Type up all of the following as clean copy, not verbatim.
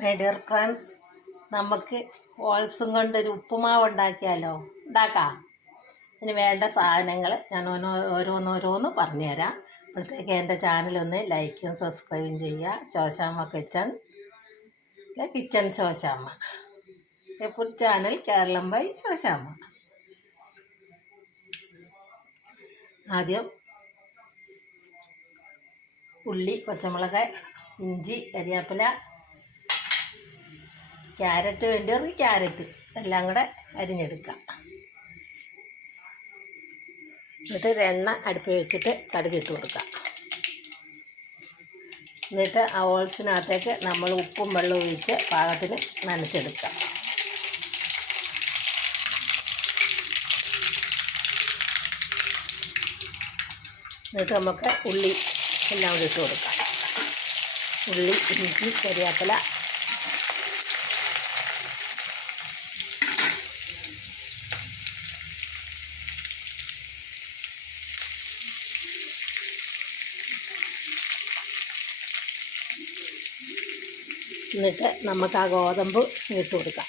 My dear friends, നമുക്ക് ഓൾസും കൊണ്ടൊരു ഉപ്പുമാവ് ഉണ്ടാക്കാം. ഇതിന് വേണ്ട സാധനങ്ങൾ ഞാൻ ഓരോന്നോരോന്ന് പറഞ്ഞുതരാം. അപ്പോഴത്തേക്ക് എൻ്റെ ചാനലൊന്ന് ലൈക്കും സബ്സ്ക്രൈബും ചെയ്യുക. Shoshamma kitchen Shoshamma, food channel Keralam by Shoshamma. ആദ്യം ഉള്ളി, പച്ചമുളക്, ഇഞ്ചി, കരിവേപ്പില, ക്യാരറ്റ് വേണ്ടിയവർക്ക് ക്യാരറ്റ് എല്ലാം കൂടെ അരിഞ്ഞെടുക്കാം. എന്നിട്ട് എണ്ണ അടുപ്പിൽ വെച്ചിട്ട് കടുകിട്ട് കൊടുക്കാം. എന്നിട്ട് ആ ഓൾസിനകത്തേക്ക് നമ്മൾ ഉപ്പും വെള്ളവും ഒഴിച്ച് പാകത്തിന് നനച്ചെടുക്കാം. എന്നിട്ട് നമുക്ക് ഉള്ളി എല്ലാം കൂടി ഇട്ട് കൊടുക്കാം. ഉള്ളി, ഇഞ്ചി, കരിവേപ്പില, എന്നിട്ട് നമുക്ക് ആ ഗോതമ്പ് ഇട്ട് കൊടുക്കാം.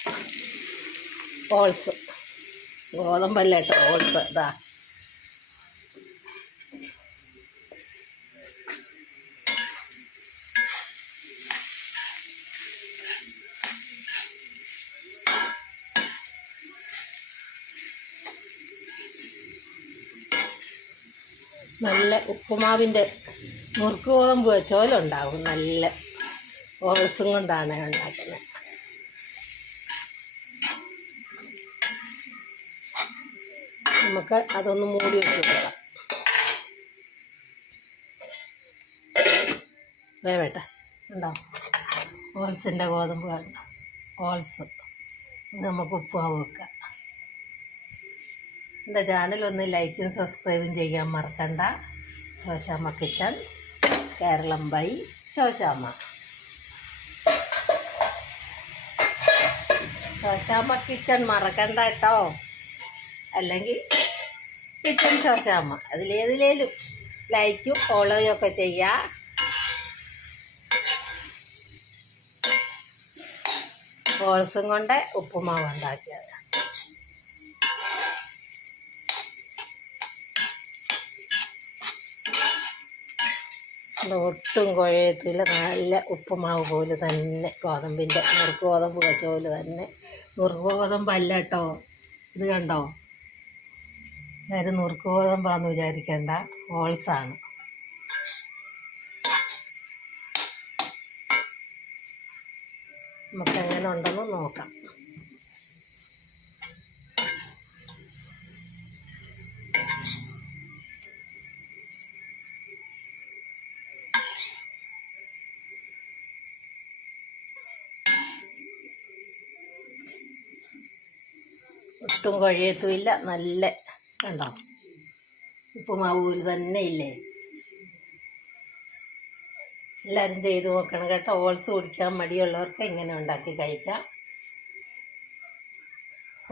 ഓൾസ്, ഗോതമ്പല്ല കേട്ടോ, ഓൾസ്. ഇതാ നല്ല ഉപ്പുമാവിൻ്റെ മുറുക്ക് ഗോതമ്പ് വെച്ച പോലെ ഉണ്ടാകും. നല്ല ഓൾസും കൊണ്ടാണ് ഉണ്ടാക്കുന്നത്. നമുക്ക് അതൊന്ന് മൂടി വെച്ച് കൊടുക്കാം. വേവട്ടെ. ഉണ്ടോ ഓൾസിൻ്റെ ഗോതമ്പ് കണ്ടോ? ഓൾസ്. ഇത് നമുക്ക് ഉപ്പുമാവ് വെക്കാം. എൻ്റെ ചാനലൊന്ന് ലൈക്കും സബ്സ്ക്രൈബും ചെയ്യാൻ മറക്കണ്ട. Shoshamma kitchen Keralam by Shoshamma. Shoshamma kitchen മറക്കണ്ട കേട്ടോ, അല്ലെങ്കിൽ കിച്ചൺ ശോശാമ്മ. അതിലേതിലേലും ലൈക്കും ഫോളോയും ഒക്കെ ചെയ്യുക. ഓൾസും കൊണ്ട് ഉപ്പുമാവ് ഉണ്ടാക്കിയത്. ഒട്ടും കുഴയത്തില്ല. നല്ല ഉപ്പുമാവ് പോലെ തന്നെ, ഗോതമ്പിൻ്റെ നുറുക്ക് ഗോതമ്പ് വെച്ച പോലെ തന്നെ. നുറുക്ക് ഗോതമ്പല്ല കേട്ടോ, ഇത് കണ്ടോ? എല്ലാവരും നുറുക്ക് ഗോതമ്പാന്ന് വിചാരിക്കേണ്ട, ഓൾസാണ്. നമുക്കെങ്ങനെ ഉണ്ടെന്ന് നോക്കാം. ഒട്ടും കുഴയത്തുമില്ല. നല്ല കണ്ടോ, ഉപ്പുമാവ് പോലെ തന്നെ ഇല്ലേ? എല്ലാവരും ചെയ്ത് നോക്കണം കേട്ടോ. ഓൾസ് കുടിക്കാൻ മടിയുള്ളവർക്ക് ഇങ്ങനെ ഉണ്ടാക്കി കഴിക്കാം.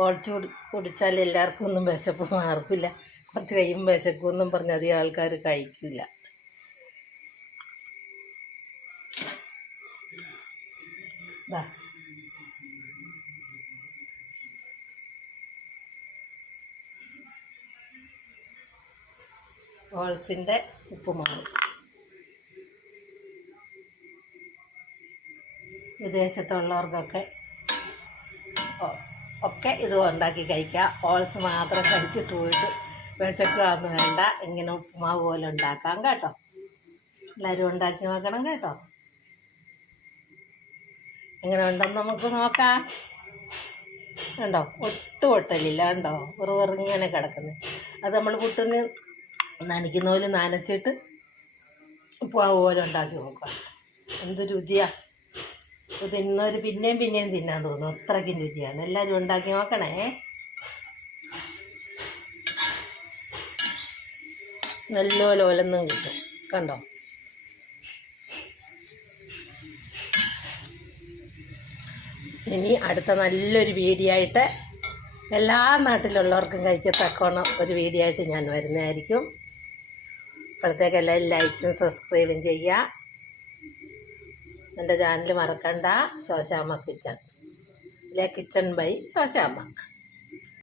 ഓൾസ് കുടിച്ചാൽ എല്ലാവർക്കും ഒന്നും വിശപ്പ് മാറില്ല. കുറച്ച് കഴിയുമ്പോൾ വിശക്കുമെന്നും പറഞ്ഞ് അധികം ആൾക്കാർ കഴിക്കില്ല. ഇതാ ഓൾസിൻ്റെ ഉപ്പുമാവ്. വിദേശത്തുള്ളവർക്കൊക്കെ ഇത് ഉണ്ടാക്കി കഴിക്കാം. ഓൾസ് മാത്രം കഴിച്ചിട്ട് പോയിട്ട് വിശക്കുകയൊന്നും വേണ്ട. ഇങ്ങനെ ഉപ്പുമാവ് പോലെ ഉണ്ടാക്കാം കേട്ടോ. എല്ലാവരും ഉണ്ടാക്കി നോക്കണം കേട്ടോ. എങ്ങനെ ഉണ്ടെന്ന് നമുക്ക് നോക്കാം. കണ്ടോ, ഒട്ടും ഒട്ടലില്ല. കണ്ടോ, വെറുങ്ങനെ കിടക്കുന്നത്. അത് നമ്മൾ പുട്ടിന് നനയ്ക്കുന്ന പോലെ നനച്ചിട്ട് ഉപ്പുമാവ് പോലെ ഉണ്ടാക്കി നോക്കാം. എന്ത് രുചിയാ! തിന്നവർ പിന്നെയും തിന്നാൻ തോന്നും. അത്രയ്ക്കും രുചിയാണ്. എല്ലാവരും ഉണ്ടാക്കി നോക്കണേ. നല്ലപോലെ ഒലന്നും കിട്ടും. കണ്ടോ? ഇനി അടുത്ത നല്ലൊരു വീഡിയോ ആയിട്ട്, എല്ലാ നാട്ടിലുള്ളവർക്കും കഴിക്കത്തക്കോണം ഒരു വീഡിയോ ആയിട്ട് ഞാൻ വരുന്നതായിരിക്കും. അപ്പോഴത്തേക്ക് എല്ലാവരും ലൈക്കും സബ്സ്ക്രൈബും ചെയ്യുക. എൻ്റെ ചാനൽ മറക്കണ്ട. Shoshamma kitchen, kitchen by Shoshamma.